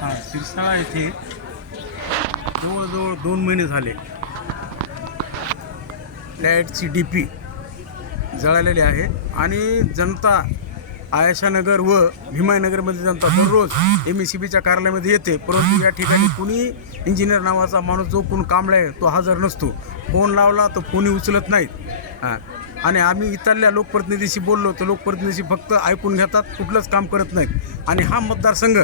हा सिरसाळा येथे जवळजवळ दोन महिने झाले. लाईटची डी पी जळालेली आहे आणि जनता आयशानगर व भीमायनगरमध्ये जनता दररोज एम एस सी बीच्या कार्यालयामध्ये येते. परंतु या ठिकाणी कुणी इंजिनियर नावाचा माणूस जो कोण कांबळा आहे तो हजर नसतो. फोन लावला तर फोनही उचलत नाहीत. हां. आणि आम्ही इथल्या लोकप्रतिनिधीशी बोललो तर लोकप्रतिनिधीशी फक्त ऐकून घेतात कुठलंच काम करत नाहीत. आणि हा मतदारसंघ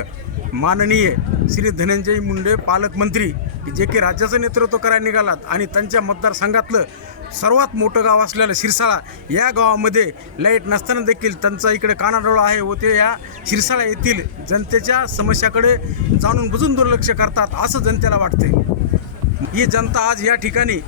माननीय श्री धनंजय मुंडे पालकमंत्री जे की राज्याचं नेतृत्व करायला निघालात आणि त्यांच्या मतदारसंघातलं सर्वात मोठं गाव असलेलं शिरसाळा या गावामध्ये लाइट नसताना देखील त्यांचा इकडे कानाडोळा आहे व ते या शिरसाळा येथील जनतेच्या समस्याकडे जाणून बुजून दुर्लक्ष करतात असं जनतेला वाटते ही जनता आज या ठिकाणी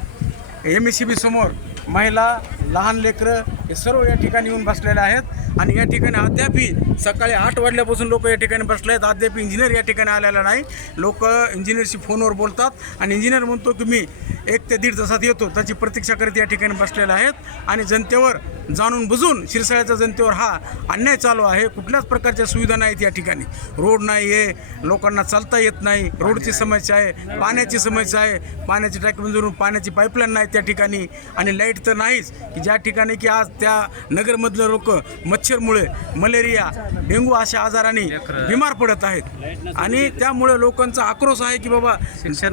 एम एस सी बी समोर महिला लहान लेकरं हे सर्व या ठिकाणी येऊन बसलेले आहेत. आणि या ठिकाणी अद्यापही सकाळी आठ वाजल्यापासून लोक या ठिकाणी बसले आहेत. अद्याप इंजिनियर या ठिकाणी आलेला नाही. लोक इंजिनियरशी फोनवर बोलतात आणि इंजिनियर म्हणतो की मी एक ते दीड तासात येतो. त्याची प्रतीक्षा करीत या ठिकाणी बसलेले आहेत. आणि जनतेवर जाणून बुजून शिरसाळ्याच्या जनतेवर हा अन्याय चालू आहे. कुठल्याच प्रकारच्या सुविधा नाहीत या ठिकाणी. रोड नाही आहे लोकांना चालता येत नाही. रोडची समस्या आहे पाण्याची समस्या आहे. पाण्याची टाकी मंजूर पाण्याची पाईपलाईन नाही त्या ठिकाणी. आणि लाइट तर नाहीच. की ज्या ठिकाणी की आज त्या नगरमधले लोक मच्छरमुळे मलेरिया डेंगू अशा आजाराने बिमार पडत आहेत. आणि त्यामुळे लोकांचा आक्रोश आहे की बाबा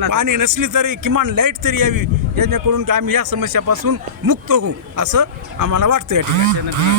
पाणी नसली तरी किमान लाइट तरी यावी. जेणेकरून की आम्ही या समस्यापासून मुक्त होऊ असं आम्हाला वाटतं. या ठिकाणी